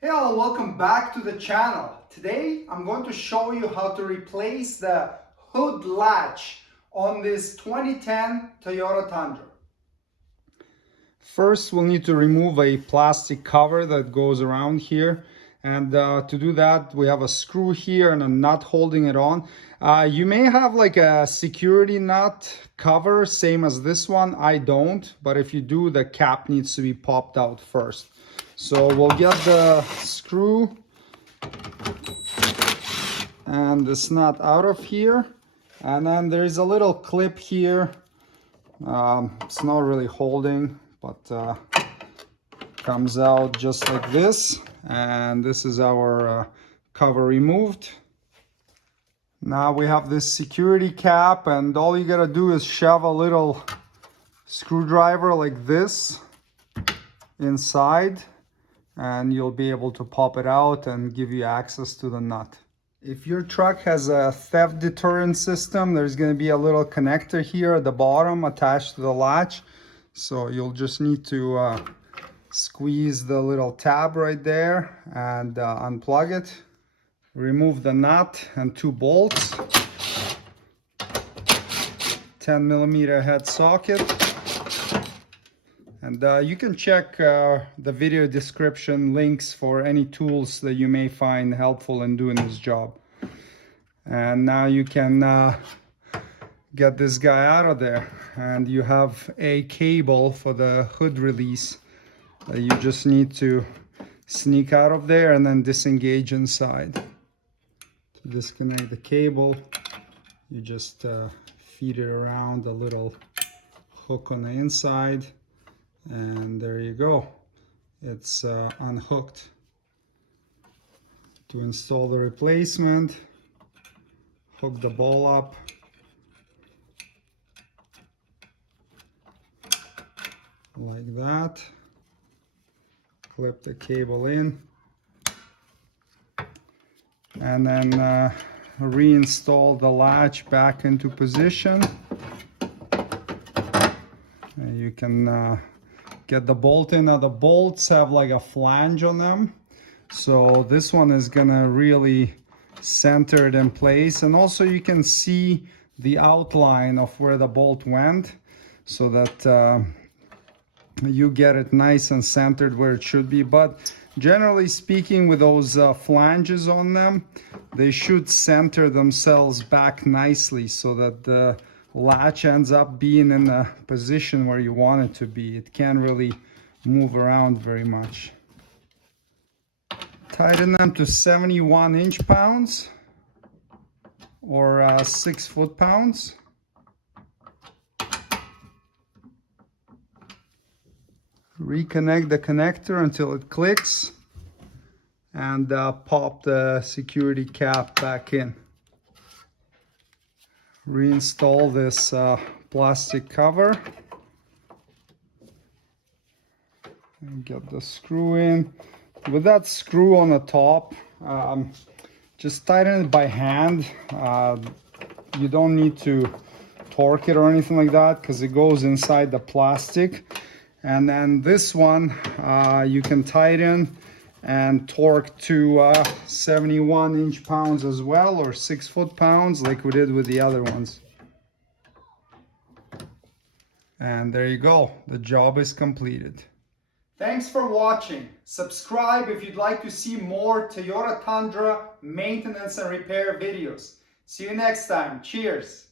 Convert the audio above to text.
Hey all, welcome back to the channel. Today I'm going to show you how to replace the hood latch on this 2010 Toyota Tundra. First we'll need to remove a plastic cover that goes around here, and to do that we have a screw here and a nut holding it on. You may have like a security nut cover same as this one. I don't, but if you do, the cap needs to be popped out first. So we'll get the screw and this nut out of here, and then there's a little clip here. It's not really holding, but comes out just like this, and this is our cover removed. Now we have this security cap, and all you gotta do is shove a little screwdriver like this inside, and you'll be able to pop it out and give you access to the nut. If your truck has a theft deterrent system, there's going to be a little connector here at the bottom attached to the latch. So you'll just need to squeeze the little tab right there and unplug it. Remove the nut and two bolts. 10mm head socket. And you can check the video description links for any tools that you may find helpful in doing this job. And now you can get this guy out of there, and you have a cable for the hood release that you just need to sneak out of there and then disengage inside. To disconnect the cable, you just feed it around a little hook on the inside. And there you go, it's unhooked. To install the replacement, hook the ball up, like that, clip the cable in, and then reinstall the latch back into position. And you can get the bolt in. Now the bolts have like a flange on them, so this one is gonna really center it in place, and also you can see the outline of where the bolt went, so that you get it nice and centered where it should be. But generally speaking, with those flanges on them, they should center themselves back nicely so that the latch ends up being in the position where you want it to be. It can't really move around very much. Tighten them to 71 inch-pounds or 6 foot-pounds. Reconnect the connector until it clicks, and pop the security cap back in. Reinstall this plastic cover and get the screw in. With that screw on the top, just tighten it by hand. You don't need to torque it or anything like that because it goes inside the plastic. And then this one you can tighten and torque to 71 inch-pounds as well, or 6 foot-pounds like we did with the other ones. And there you go, the job is completed. Thanks for watching. Subscribe if you'd like to see more Toyota Tundra maintenance and repair videos. See you next time. Cheers.